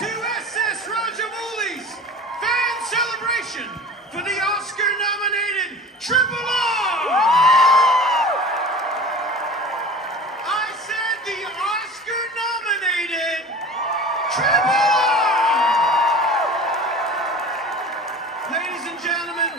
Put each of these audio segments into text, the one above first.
to SS Rajamouli's fan celebration for the Oscar-nominated Triple R! I said the Oscar-nominated Triple R! Ladies and gentlemen,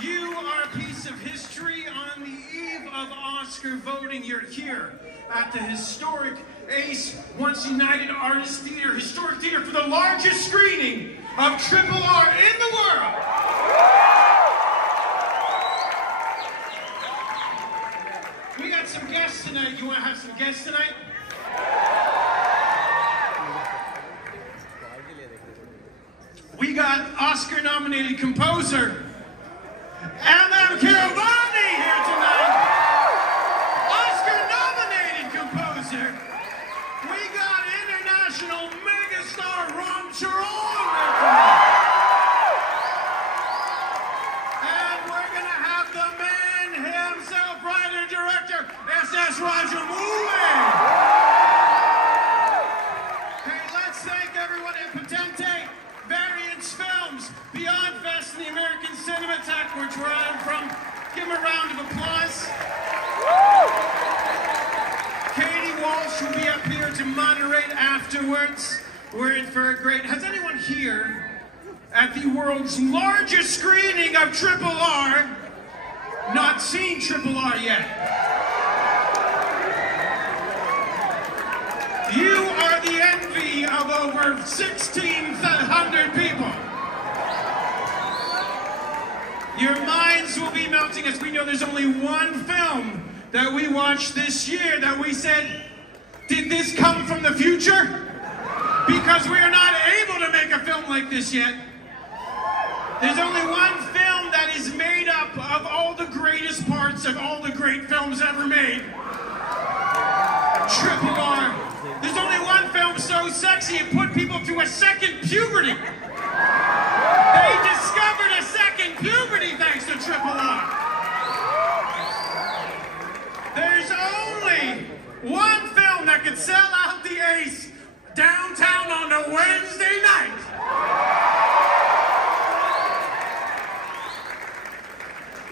you are a piece of history on the eve of Oscar voting. You're here at the historic Ace Once United Artists Theater, historic theater for the largest screening of Triple R in the world. We got some guests tonight. You want to have some guests tonight? We got Oscar-nominated composer M.M. Keeravani here tonight. Oscar-nominated composer. We got international megastar Ram Charan here tonight. And we're going to have the man himself, writer-director, SS Rajamouli. Hey, let's thank everyone at Potente, Variance Films, Beyond Fest, and the American Cinematheque, which where I'm from. Give them a round of applause. Katie Walsh will be up here to moderate afterwards. We're in for a great... Has anyone here at the world's largest screening of Triple R not seen Triple R yet? You are the envy of over 1,600 people. Your minds will be melting as we know there's only one film that we watched this year that we said, did this come from the future? Because we are not able to make a film like this yet. There's only one film that is made up of all the greatest parts of all the great films ever made. Triple R. There's only one film so sexy it put people through a second puberty. They discovered a second puberty thanks to Triple R. There's only one film that could sell out the Ace downtown on a Wednesday night.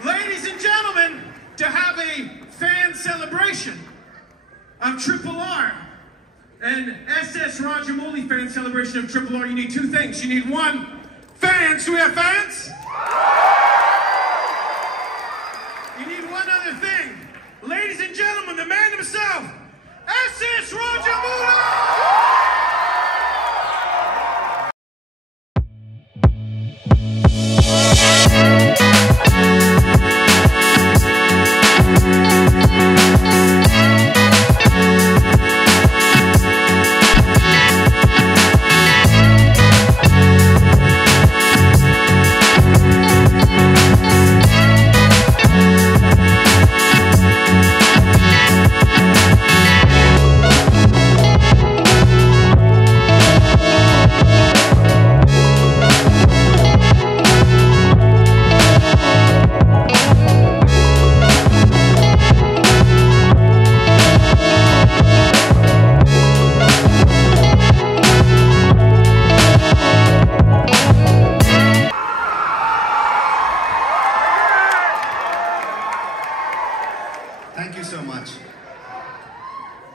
Ladies and gentlemen, to have a fan celebration of Triple R, an SS Rajamouli fan celebration of Triple R, you need two things. You need one, fans. Do we have fans? You need one other thing. Ladies and gentlemen, the man himself, SS Rajamouli!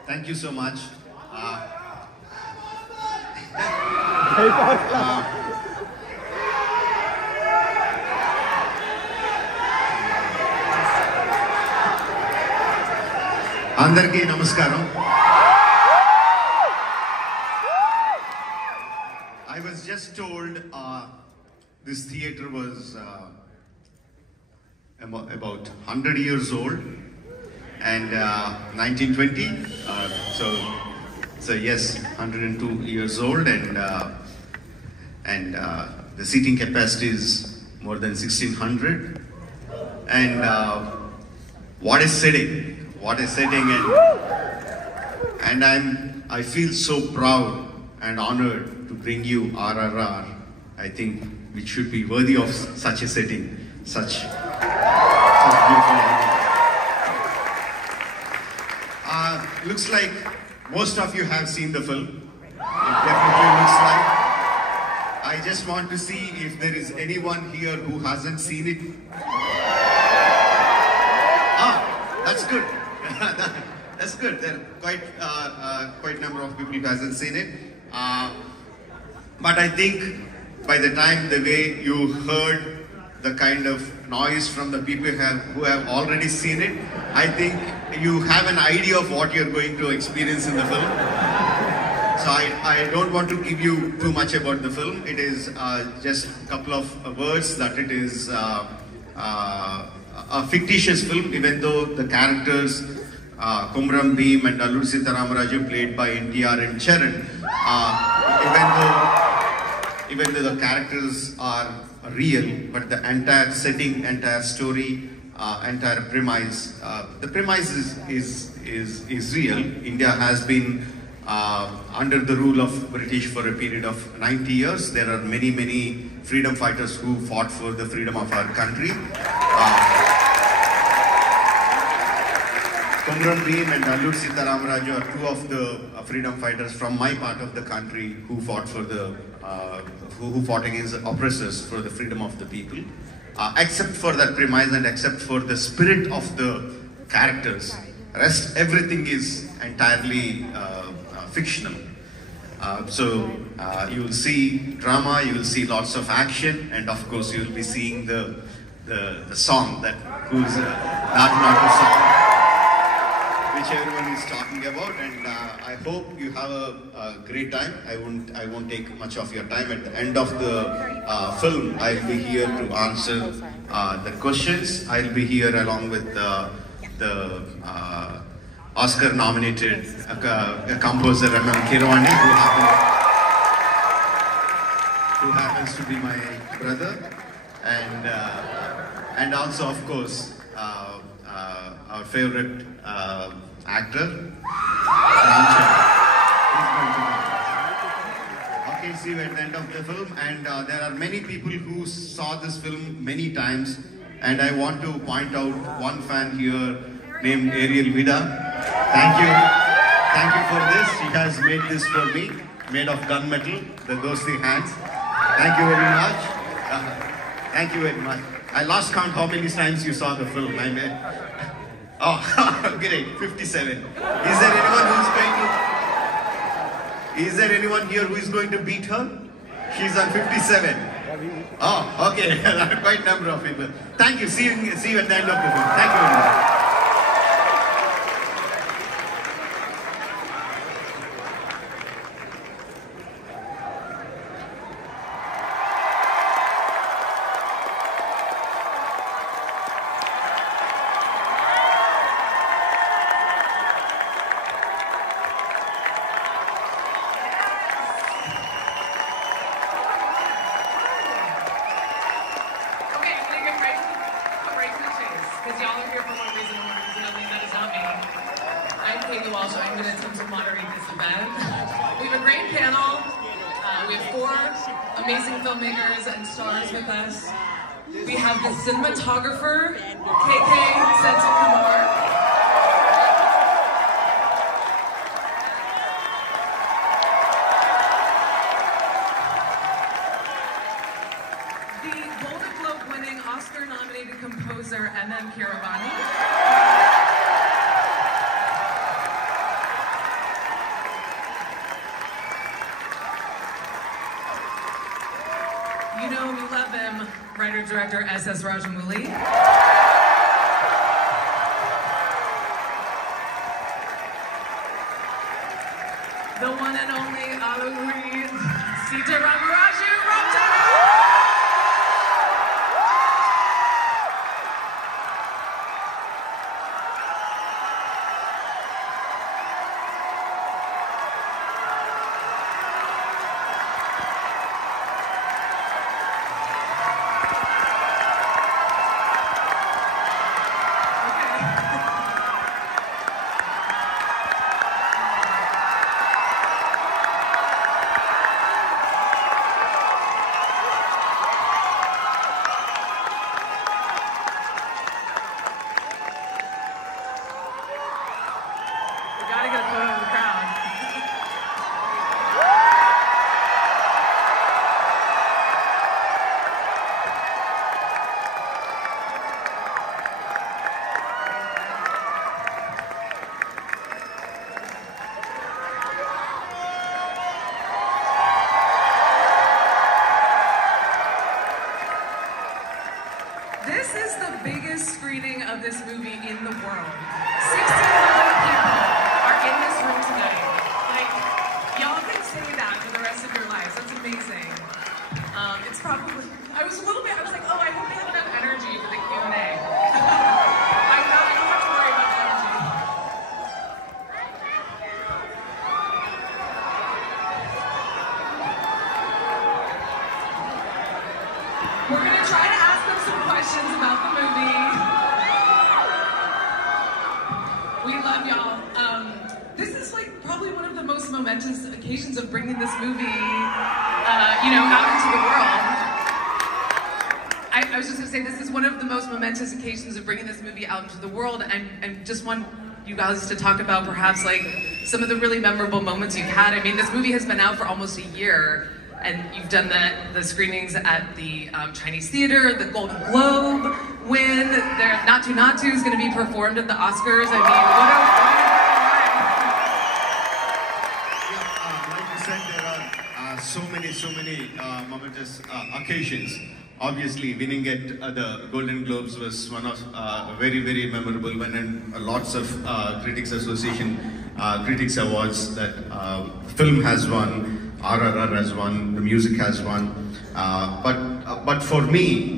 Thank you so much. Andarki namaskaram. I was just told this theater was about 100 years old. And 1920, so yes, 102 years old, and the seating capacity is more than 1,600. And what a setting! What a setting! And I feel so proud and honored to bring you RRR. I think which should be worthy of such a setting, such beautiful. Looks like most of you have seen the film. It definitely looks like. just want to see if there is anyone here who hasn't seen it. That's good. That's good. There are quite number of people who hasn't seen it. But I think by the time the way you heard the kind of noise from the people who have already seen it, I think you have an idea of what you're going to experience in the film. So I don't want to give you too much about the film. It is just a couple of words that it is a fictitious film, even though the characters Kumram Bheem and Alluri Sitaramaraju played by NTR and Charan, even though the characters are real, but the entire setting, entire story, entire premise, the premise is real. India has been under the rule of British for a period of 90 years. There are many freedom fighters who fought for the freedom of our country. Kumram Bheem and Alluri Sitaramaraju are two of the freedom fighters from my part of the country who fought for the who fought against the oppressors for the freedom of the people. Except for that premise and except for the spirit of the characters, rest everything is entirely fictional. So you will see drama, you will see lots of action, and of course you will be seeing the song that who's Naatu Naatu song, which everyone is talking about, and I hope you have a great time. I won't take much of your time. At the end of the film, I'll be here to answer the questions. I'll be here along with the Oscar-nominated composer M.M. Kirwani, who happens to be my brother, and also of course our favorite actor, okay, see you at the end of the film. And there are many people who saw this film many times, and I want to point out one fan here named Ariel Vida. Thank you for this. She has made this for me, made of gunmetal, the ghostly hands. Thank you very much. Thank you very much. I lost count how many times you saw the film. I mean, oh, great, 57. Is there anyone here who is going to beat her? She's on 57. Oh, okay. There are quite a number of people. Thank you. See you at the end of the film. Thank you very much. Cinematographer, KK Senthil Kumar. The Golden Globe winning Oscar-nominated composer M.M. Kirwani. You know him, you love him. Writer-director S.S. Rajamouli. The one and only Alluri Sitaramaraju. is the biggest screening of this movie in the world. 1,600 people are in this room tonight. Like, y'all can say that for the rest of your lives. That's amazing. It's probably, I was like, oh, I hope they have enough energy for the Q&A. I don't have to worry about the energy. We're going to try to ask them some questions about the movie. We love y'all. This is like probably one of the most momentous occasions of bringing this movie, out into the world. I was just going to say, this is one of the most momentous occasions of bringing this movie out into the world, and just want you guys to talk about perhaps like some of the really memorable moments you've had. I mean, this movie has been out for almost a year, and you've done the screenings at the Chinese Theater, the Golden Globe win, Naatu Naatu is going to be performed at the Oscars. I mean, what a like you said, there are so many momentous occasions. Obviously, winning at the Golden Globes was one of very, very memorable one, and lots of Critics Association Critics Awards that film has won, RRR has won, the music has won. But for me,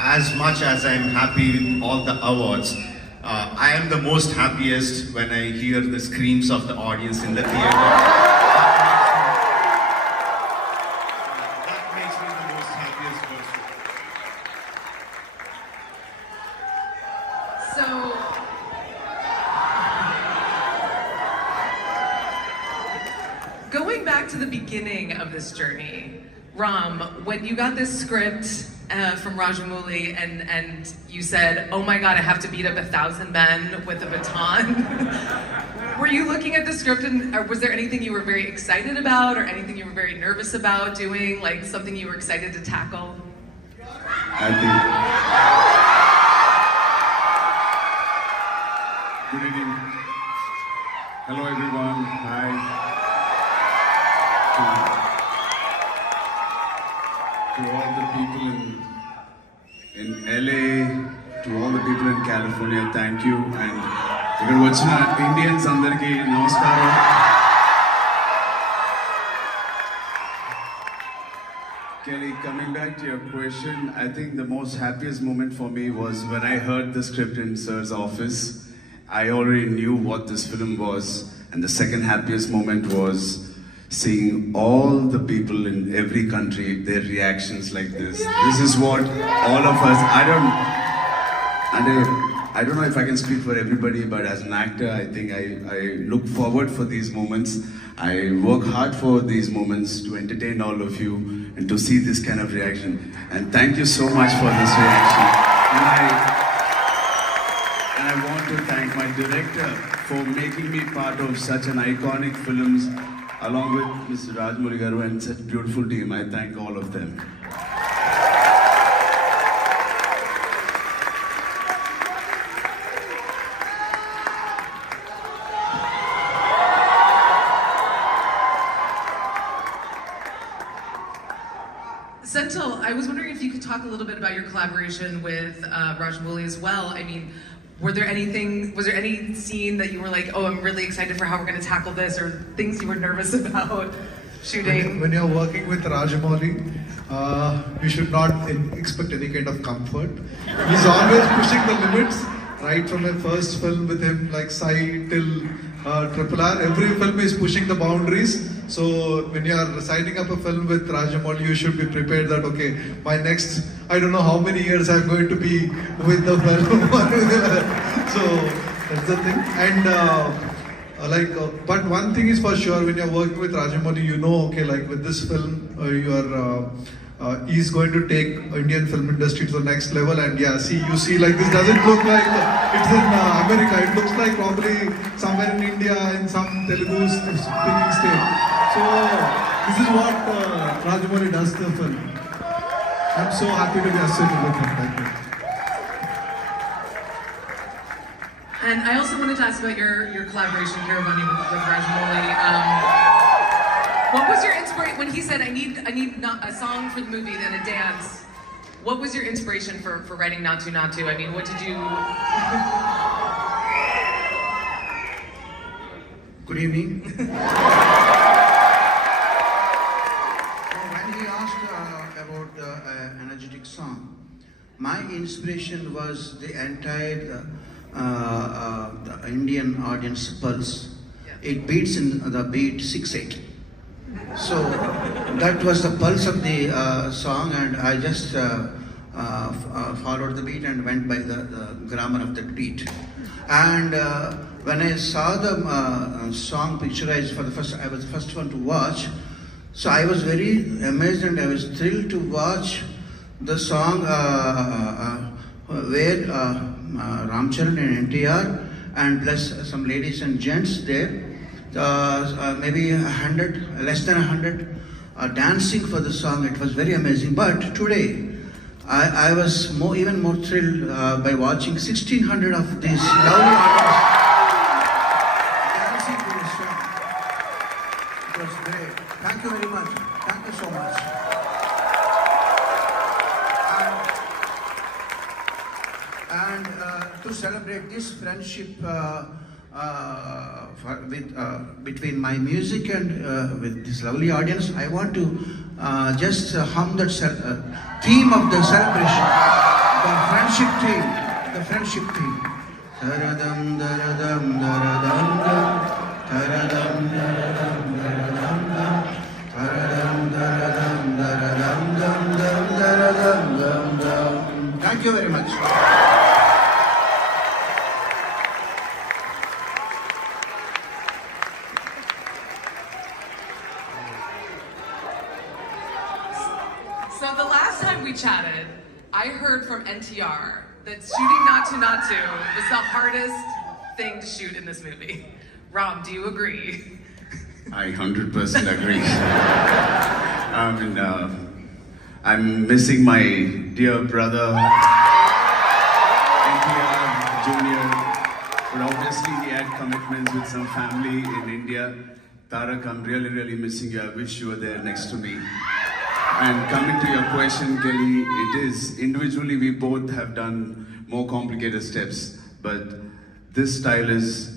as much as I'm happy with all the awards, I am the most happiest when I hear the screams of the audience in the theater. Going back to the beginning of this journey, Ram, when you got this script from Rajamouli and you said, oh my God, I have to beat up 1,000 men with a baton, were you looking at the script and or was there anything you were very excited about or anything you were very nervous about doing, like something you were excited to tackle? Good evening. Hello everyone. Hi. To all the people in LA, to all the people in California, thank you. And ఇక్కడ వచ్చిన Indians అందరికీ నమస్కారం. Kelly, coming back to your question, I think the most happiest moment for me was when I heard the script in Sir's office. I already knew what this film was, and the second happiest moment was seeing all the people in every country, their reactions like this. This is what all of us, I don't know if I can speak for everybody, but as an actor, I think I look forward for these moments. I work hard for these moments to entertain all of you and to see this kind of reaction. And thank you so much for this reaction. And I want to thank my director for making me part of such an iconic films, along with Mr. Rajamouli garu and such beautiful team. I thank all of them. Senthil, I was wondering if you could talk a little bit about your collaboration with Rajamouli as well. I mean, was there any scene that you were like, oh, I'm really excited for how we're going to tackle this, or things you were nervous about shooting? When you're working with Rajamouli, you should not expect any kind of comfort. He's always pushing the limits, right from my first film with him, like Sai till RRR, every film is pushing the boundaries. So when you are signing up a film with Rajamouli, you should be prepared that, okay, my next, I don't know how many years I'm going to be with the film. So that's the thing. And but one thing is for sure, when you're working with Rajamouli, you know, okay, like with this film, he's going to take Indian film industry to the next level. And yeah, you see, like this doesn't look like it's in America. It looks like probably somewhere in India, in some Telugu speaking state. So this is what Rajamouli does to the film. I'm so happy to be associated with him. Thank you. And I also wanted to ask about your collaboration here, Ronnie, with Rajamouli. What was your inspiration when he said, I need not a song for the movie, then a dance? what was your inspiration for writing Naatu Naatu? I mean, what did you... Good evening. When he asked about the energetic song, my inspiration was the entire the Indian audience pulse. It beats in the beat 6/8. So that was the pulse of the song, and I just followed the beat and went by the grammar of that beat. And when I saw the song picturized for the first, I was the first one to watch. So I was very amazed and I was thrilled to watch the song where Ramcharan and NTR and plus some ladies and gents there, maybe 100, less than 100, dancing for the song. It was very amazing. But today, I was even more thrilled by watching 1,600 of these lovely artists dancing to the song. It was great. Thank you very much. Thank you so much. And to celebrate this friendship between my music and with this lovely audience, I want to just hum that theme of the celebration, the friendship theme, the friendship theme. Taradam daradam daradam dam, taradam daradam daradam dam, taradam daradam daradam dam dam daradam dam dam. Thank you very much. So the last time we chatted, I heard from NTR that shooting Naatu Naatu was the hardest thing to shoot in this movie. Ram, do you agree? I 100% agree. I'm missing my dear brother, NTR Jr. But obviously he had commitments with some family in India. Tarak, I'm really, really missing you. I wish you were there next to me. And coming to your question, Kelly, it is, individually we both have done more complicated steps, but this style is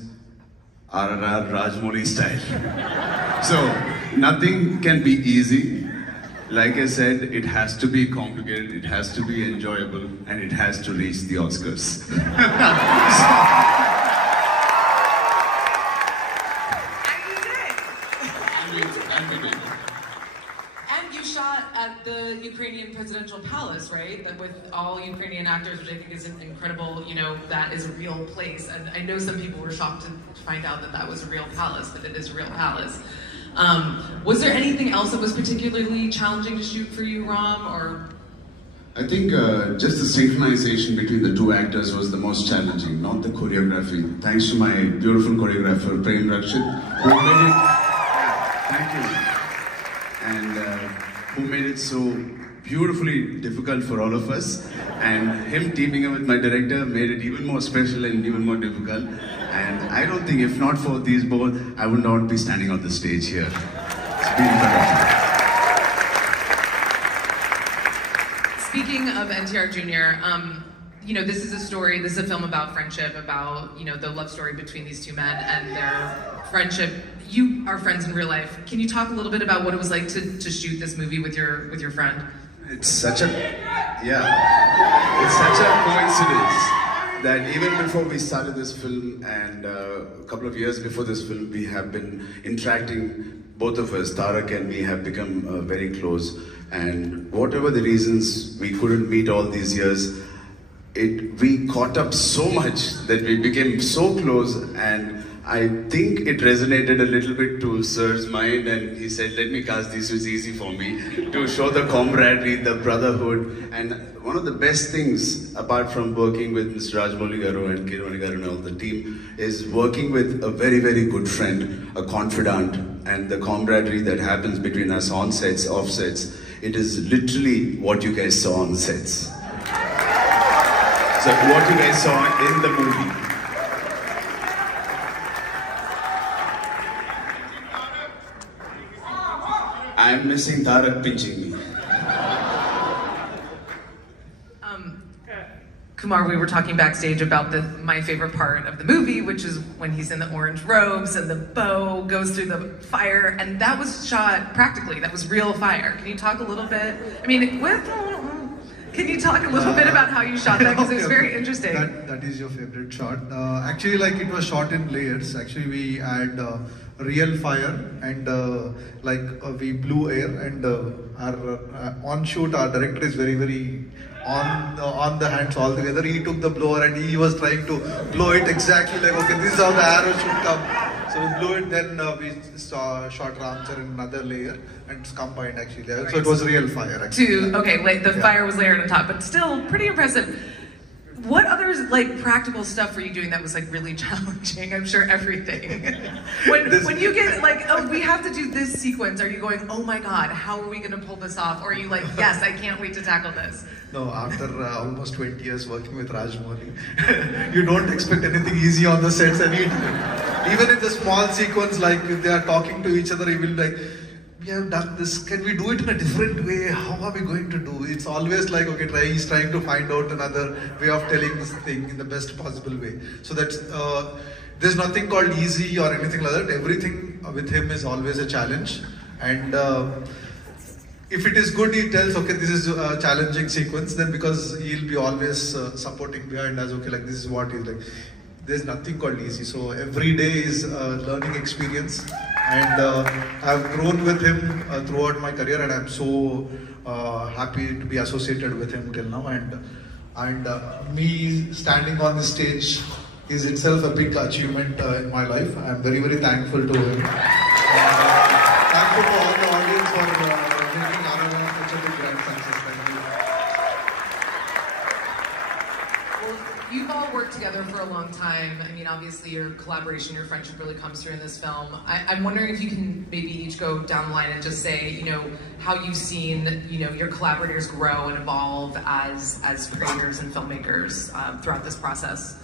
RRR Rajamouli style. So, nothing can be easy. Like I said, it has to be complicated, it has to be enjoyable, and it has to reach the Oscars. And we did. And you shot at the Ukrainian presidential palace, right? That with all Ukrainian actors, which I think is incredible, you know, that is a real place. And I know some people were shocked to find out that that was a real palace, but it is a real palace. Was there anything else that was particularly challenging to shoot for you, Ram, or? I think just the synchronization between the two actors was the most challenging, not the choreography. Thanks to my beautiful choreographer, Prem Rakshith, who made it, thank you, and who made it so beautifully difficult for all of us. And him teaming up with my director made it even more special and even more difficult. And I don't think, if not for these both, I would not be standing on the stage here. It's been wonderful. Speaking of NTR Jr., you know, this is a story, this is a film about friendship, about, you know, the love story between these two men and their friendship. You are friends in real life. Can you talk a little bit about what it was like to shoot this movie with your friend? It's such a, it's such a coincidence that even before we started this film and a couple of years before this film, we have been interacting, both of us, Tarak and me, have become very close. And whatever the reasons we couldn't meet all these years, we caught up so much that we became so close, and I think it resonated a little bit to Sir's mind, and he said, let me cast this, was easy for me, to show the camaraderie, the brotherhood. And one of the best things, apart from working with Mr. Rajamouli Garu and Kirwani Garu and all the team, is working with a very, very good friend, a confidant, and the camaraderie that happens between us on sets, off sets. It is literally what you guys saw on sets. So what you guys saw in the movie. I'm missing Tarak pinching me. Kumar, we were talking backstage about my favorite part of the movie, which is when he's in the orange robes and the bow goes through the fire, and that was shot practically. That was real fire. Can you talk a little bit? I mean, can you talk a little bit about how you shot that? Because it was very interesting. That is your favorite shot. Actually, like it was shot in layers. Actually, we had real fire and we blew air, and our on shoot, our director is very on the hands all together. He took the blower and he was trying to blow it exactly like, okay, this is how the arrow should come. So we blew it, then we shot Ramchar in another layer and it's combined actually. Right. So it was real fire actually. Okay, like the fire was layered on top, but still pretty impressive. What other like practical stuff were you doing that was like really challenging? I'm sure everything. when you get like, oh, we have to do this sequence, are you going, oh my God, how are we going to pull this off? Or are you like, yes, I can't wait to tackle this? No, after almost 20 years working with Rajamouli, you don't expect anything easy on the sets. And even in the small sequence, like if they are talking to each other, he will like, we have done this, can we do it in a different way? How are we going to do? It's always like, okay, he's trying to find out another way of telling this thing in the best possible way. So that's, there's nothing called easy or anything like that. Everything with him is always a challenge. And if it is good, he tells, okay, this is a challenging sequence, then because he'll be always supporting behind us, okay, like this is what he's like. There's nothing called easy. So every day is a learning experience. And I've grown with him throughout my career, and I'm so happy to be associated with him till now. And me standing on the stage is itself a big achievement in my life. I'm very thankful to him. Thankful to all the audience for making RRR such a big grand success. Thank you. Well, you've all worked together for a long time. I mean, obviously your collaboration, your friendship really comes through in this film. I'm wondering if you can maybe each go down the line and just say, you know, how you've seen, you know, your collaborators grow and evolve as creators and filmmakers throughout this process.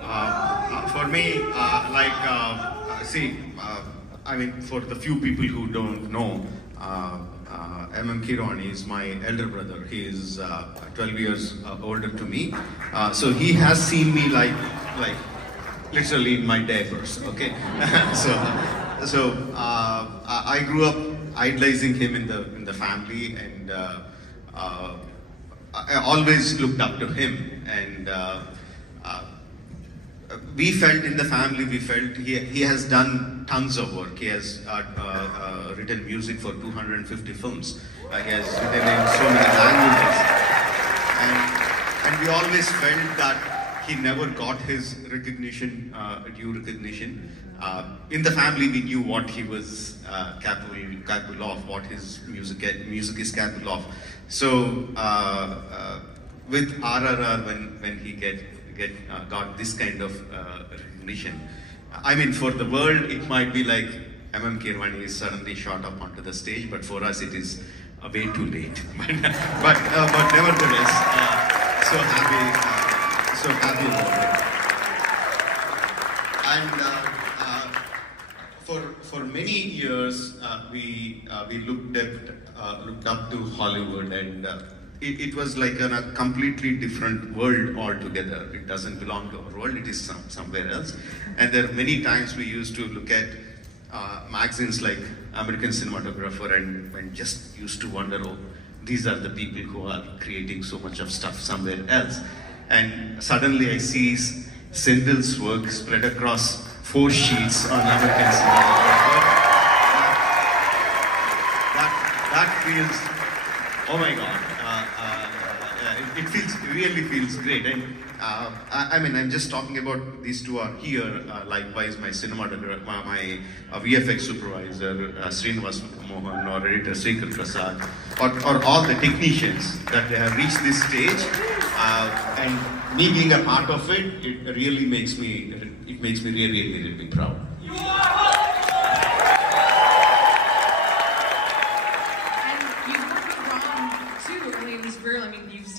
For me, I mean, for the few people who don't know, Kirwani is my elder brother. He is 12 years older to me. So he has seen me like literally in my diapers, okay? I grew up idolizing him in the family, and I always looked up to him. And we felt in the family, he has done tons of work. He has written music for 250 films. He has written in so many languages. And we always felt that he never got his recognition, due recognition. In the family, we knew what he was capable of, what his music is capable of. So with RRR, when he got this kind of recognition, I mean, for the world, it might be like Kirwani is suddenly shot up onto the stage, but for us, it is way too late. but nevertheless, so happy about it. And for many years, we looked up to Hollywood, and it was like a completely different world altogether. It doesn't belong to our world, it is somewhere else. And there are many times we used to look at magazines like American Cinematographer and just used to wonder, oh, these are the people who are creating so much of stuff somewhere else. And suddenly I see Sendil's work spread across 4 sheets on American Cinematographer. That feels, oh my God. It really feels great. And I mean, I'm just talking about these two are here. Likewise, my cinematographer, my VFX supervisor, Srinivas Mohan, or editor Srikhar Prasad, or all the technicians that they have reached this stage. And me being a part of it, it really makes me, really proud.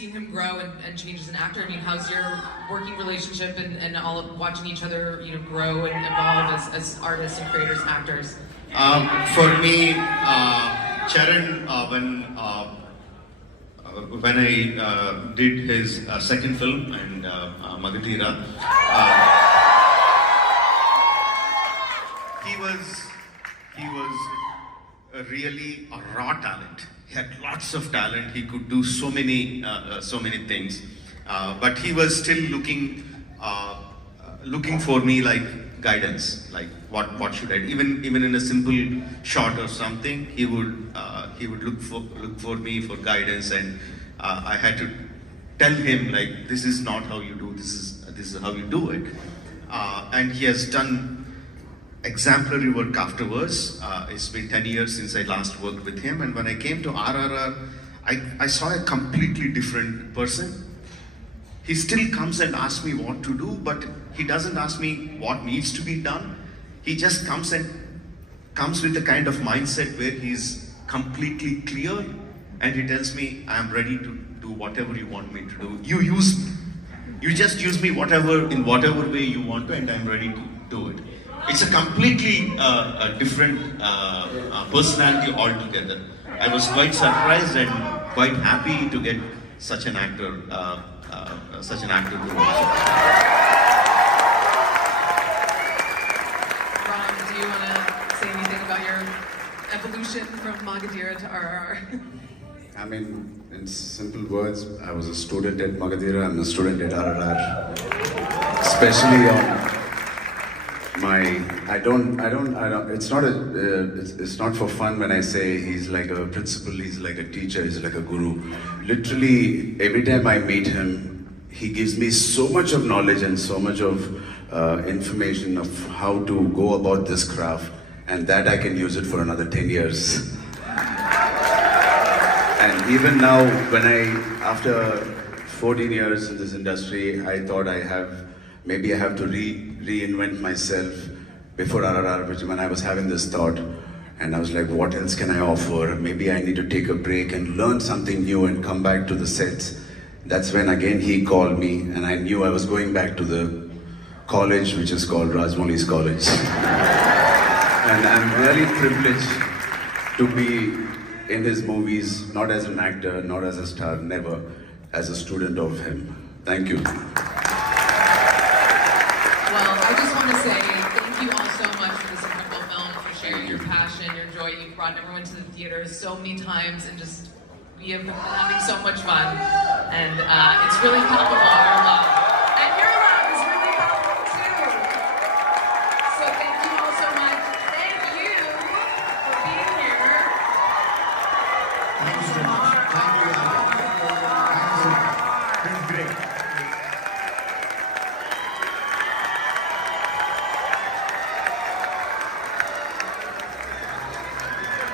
Him grow and change as an actor. I mean, how's your working relationship and all of watching each other, you know, grow and evolve as artists and creators and actors? For me, Charan, when I did his second film and Magadira, he was really a raw talent. He had lots of talent. He could do so many things, but he was still looking for me like guidance, like what should I do? Even in a simple shot or something, he would look for me for guidance, and I had to tell him like, this is not how you do. This is how you do it, and he has done exemplary work afterwards. It's been 10 years since I last worked with him, and when I came to RRR, I saw a completely different person. He still comes and asks me what to do, but he doesn't ask me what needs to be done. He just comes with a kind of mindset where he's completely clear, and he tells me, I am ready to do whatever you want me to do. You use me. You just use me in whatever way you want to, and I'm ready to do it. It's a completely different personality altogether. I was quite surprised and quite happy to get such an actor to watch. Ram, do you want to say anything about your evolution from Magadira to RRR? I mean, in simple words, I was a student at Magadira, I'm a student at RRR. Especially on it's not for fun when I say he's like a principal, he's like a teacher, he's like a guru. Literally, every time I meet him, he gives me so much of knowledge and so much of information of how to go about this craft, and that I can use it for another 10 years. And even now, after 14 years in this industry, I thought maybe I have to reinvent myself before RRR, which when I was having this thought, and I was like, what else can I offer? Maybe I need to take a break and learn something new and come back to the sets. That's when again he called me, and I knew I was going back to the college, which is called Rajamouli's College. And I'm really privileged to be in his movies, not as an actor, not as a star, never, as a student of him. Thank you. I just want to say thank you all so much for this incredible film, for sharing your passion, your joy. You've brought everyone to the theaters so many times, and we have been having so much fun. And it's really palpable, our love.